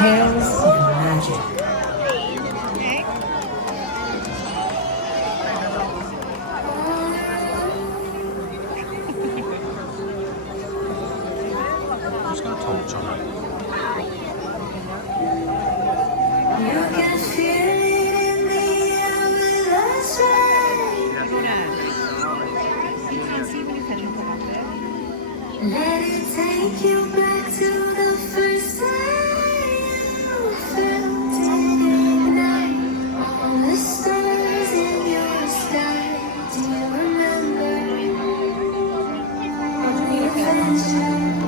Tales of magic. Who's going to talk, Johnny? You can feel it in the air with us right. Let it take you back to the first time you felt it ignite. All the stars in your sky. Do you remember? Only adventure.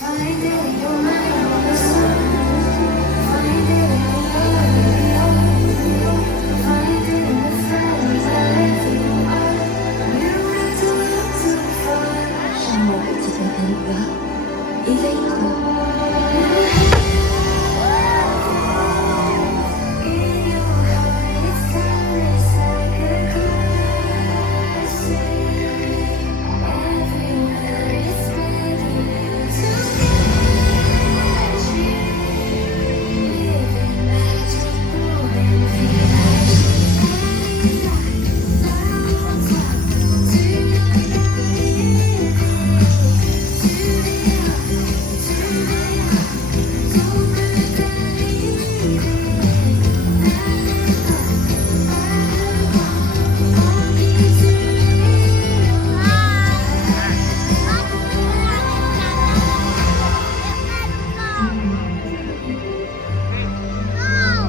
Find it in your mind on the sun. Find it in the world. Find it in the friends that lift you up. You don't have to look too far. Lasciamo che ti contenga. Éveille-toi. In your heart, it's timeless like a classic. Everywhere it's begging you to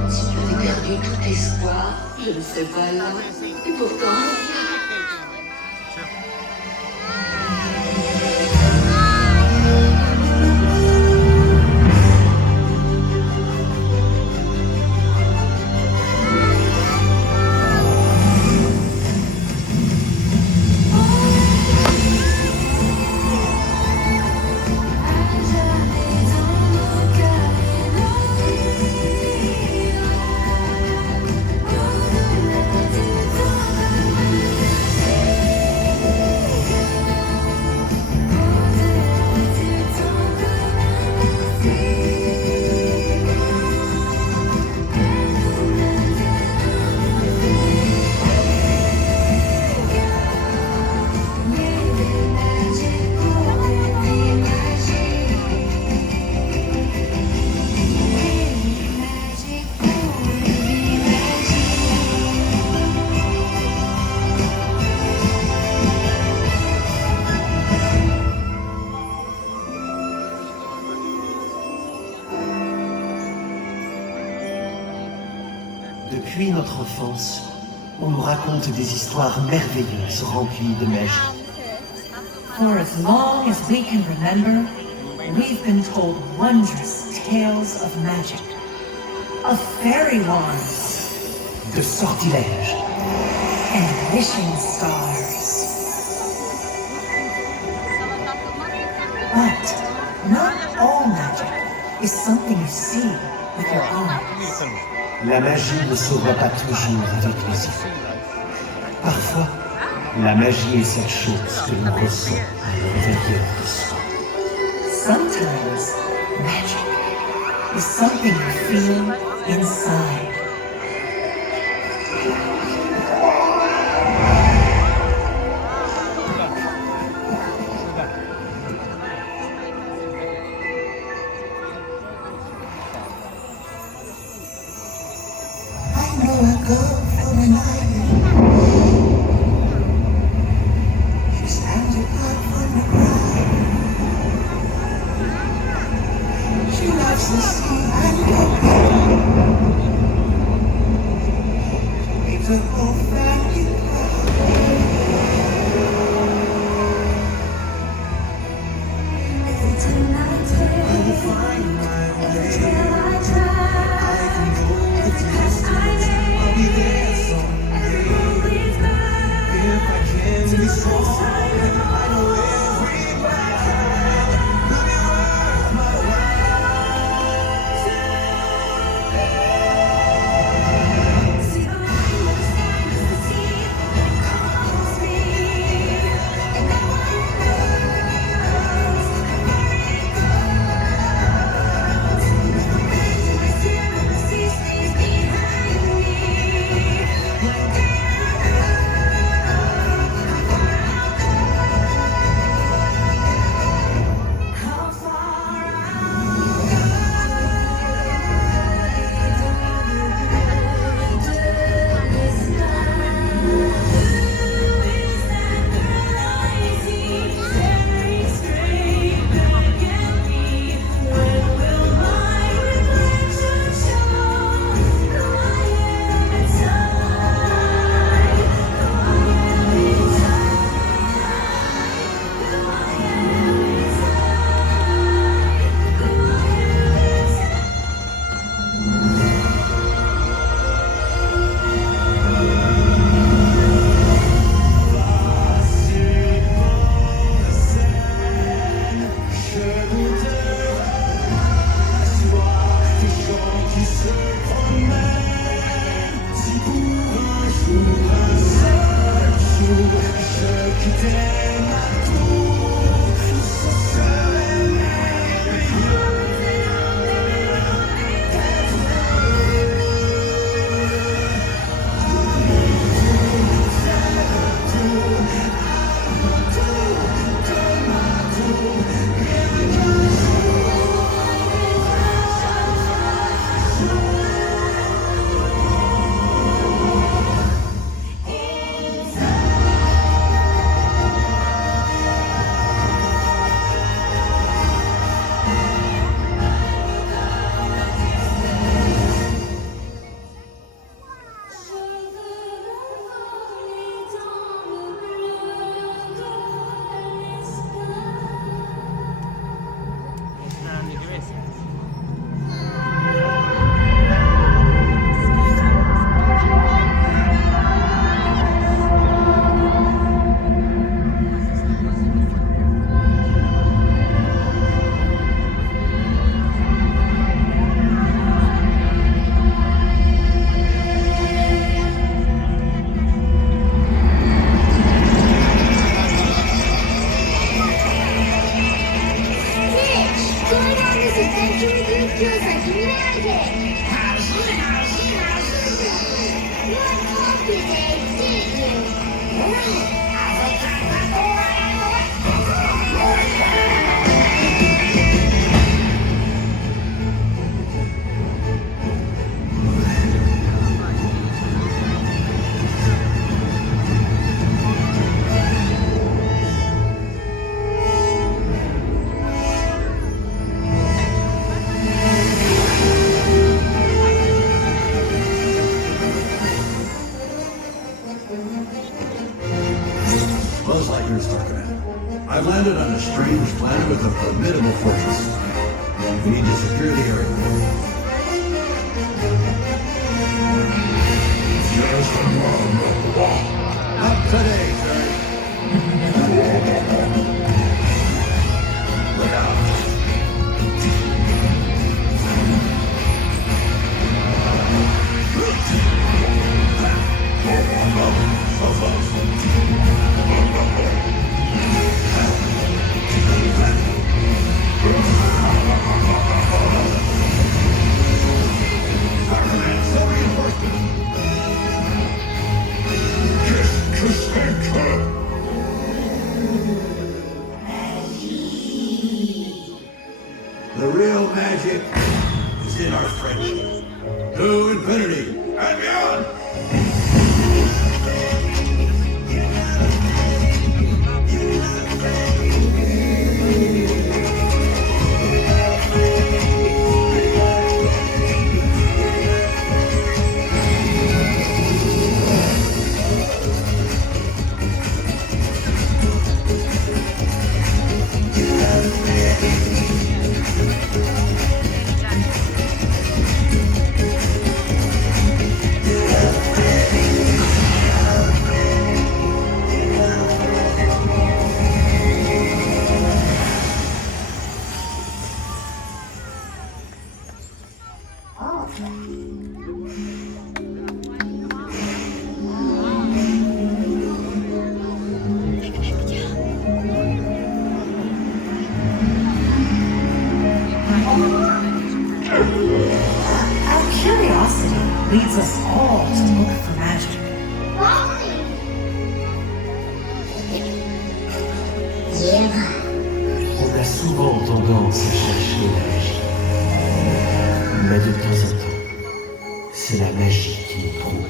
Si tu avais perdu tout espoir, je ne serais pas là. Et pourtant, Depuis notre enfance, on nous raconte des histoires merveilleuses remplies de magie. For as long as we can remember, we've been told wondrous tales of magic, of fairy wands, De sortilèges, and wishing stars. But not all magic is something you see with your eyes. la magie ne se voit pas toujours avec les yeux. Parfois, la magie est cette chose que l'on ressent à l'intérieur de soi. Sometimes magic is something you feel inside. I know a girl from an island. She stands apart from the crowd. She loves the sea and the people. I've landed on a strange planet with a formidable fortress. We need to secure the area. Not today, sir. Look out. The real magic is in our friendship. To infinity and beyond! Our curiosity leads us all to look for magic. On a souvent tendance à chercher la magie. Mais de temps en temps, c'est la magie qui nous trouve.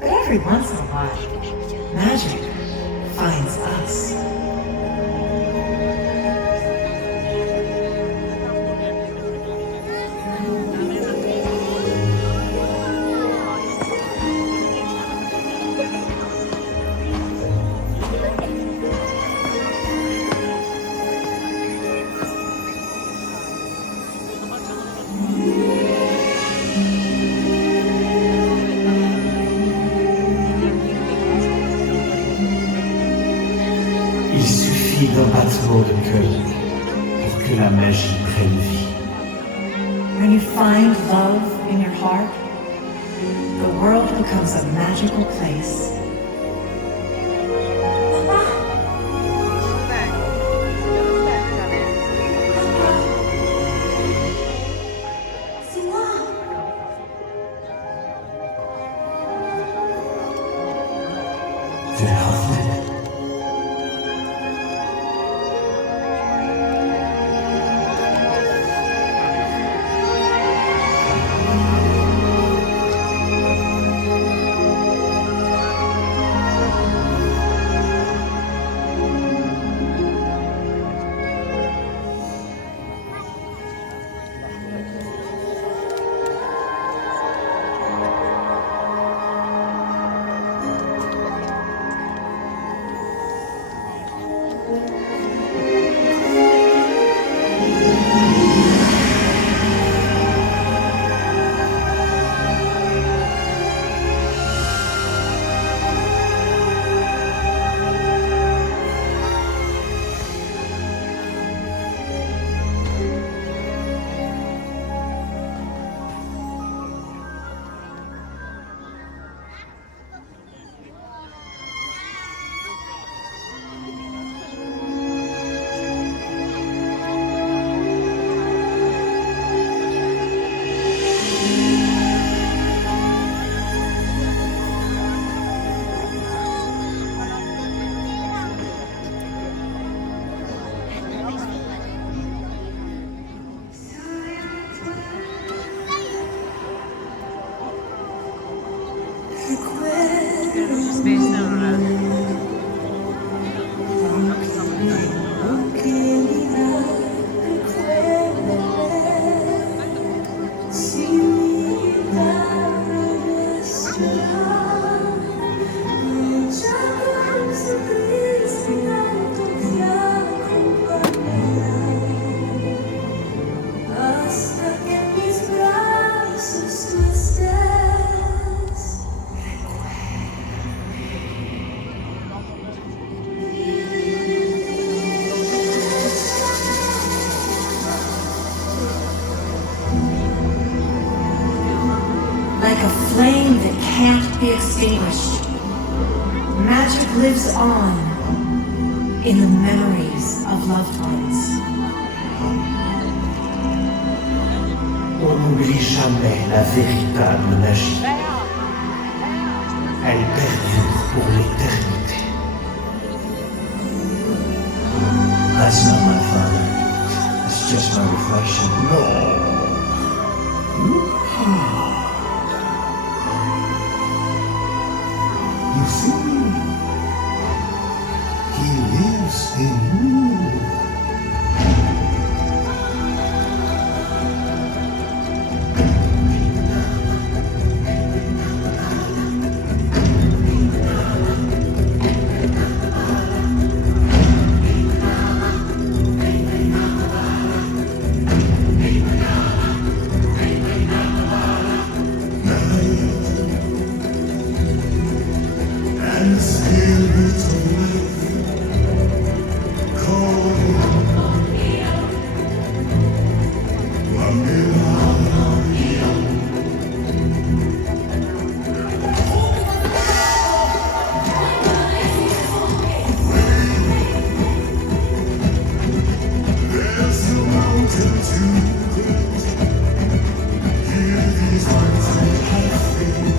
But every once in a while, magic finds us. Il suffit d'un battement de cœur pour que la magie prenne vie. When you find love in your heart, the world becomes a magical place. C'est moi. Wer hoffnet? be extinguished. Magic lives on in the memories of loved ones. On n'oublie jamais la véritable magie. Elle perdure pour l'éternité. That's not my father. It's just my reflection. No. You see, he lives in you. And spirit of life, call me, there's a mountain too great. Hear these words and have faith.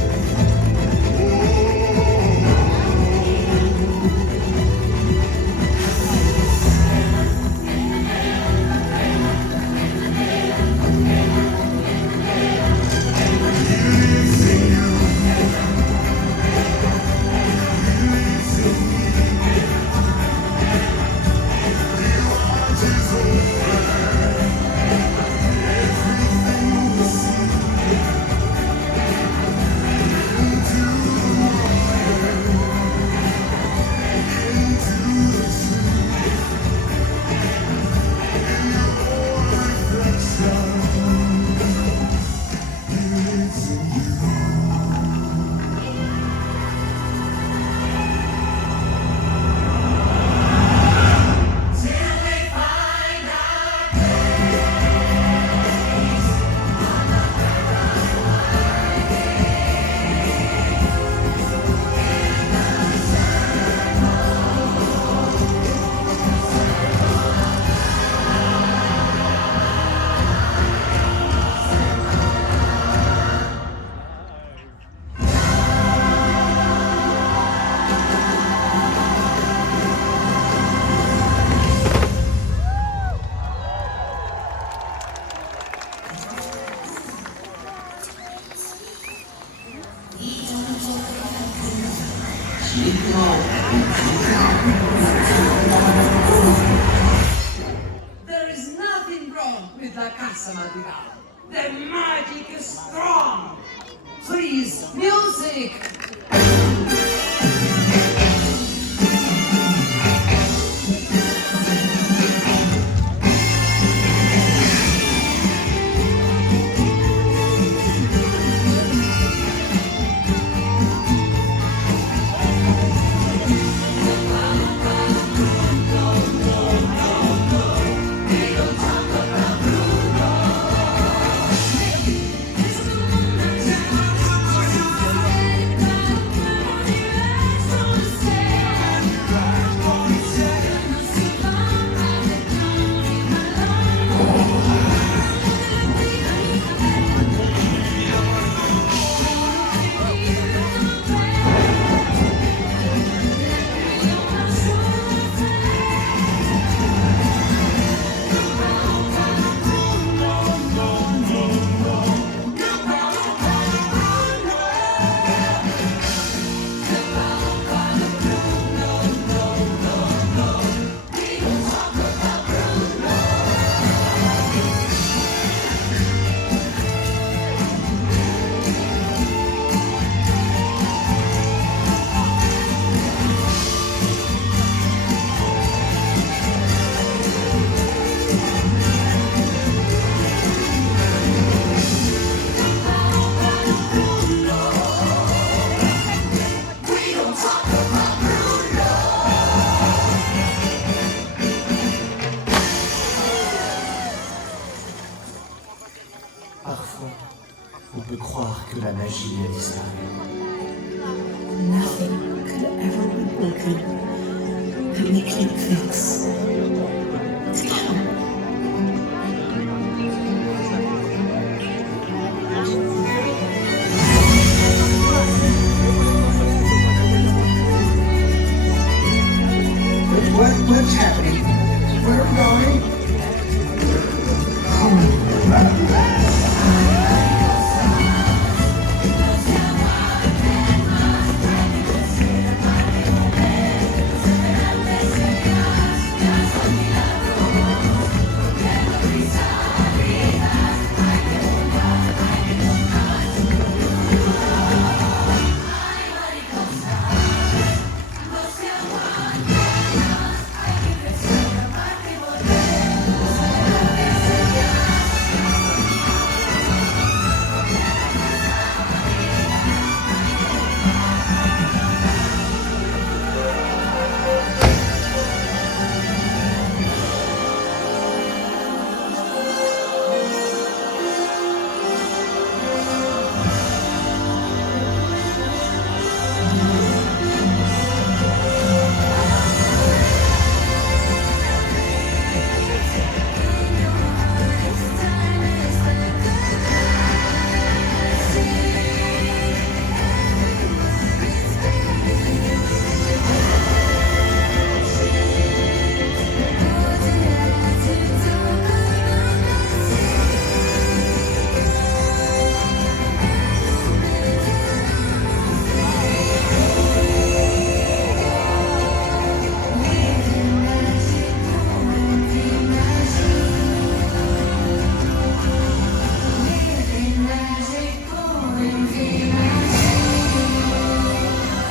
There is nothing wrong with La Casa Madrigal. The magic is strong. Please, music. Parfois, on peut croire que la magie a disparu. knick-knack fix. What's happening? Where are we going?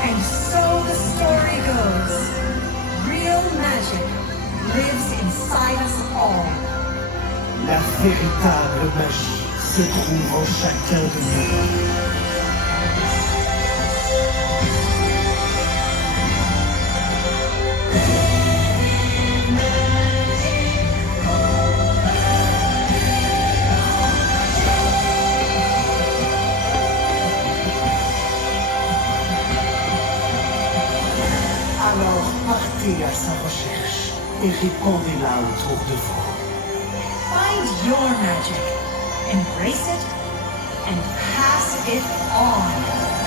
And so the story goes. Real magic lives inside us all. La véritable magie se trouve en chacun de nous. Alors partez à sa recherche et répandez-la autour de vous. Find your magic, embrace it, and pass it on.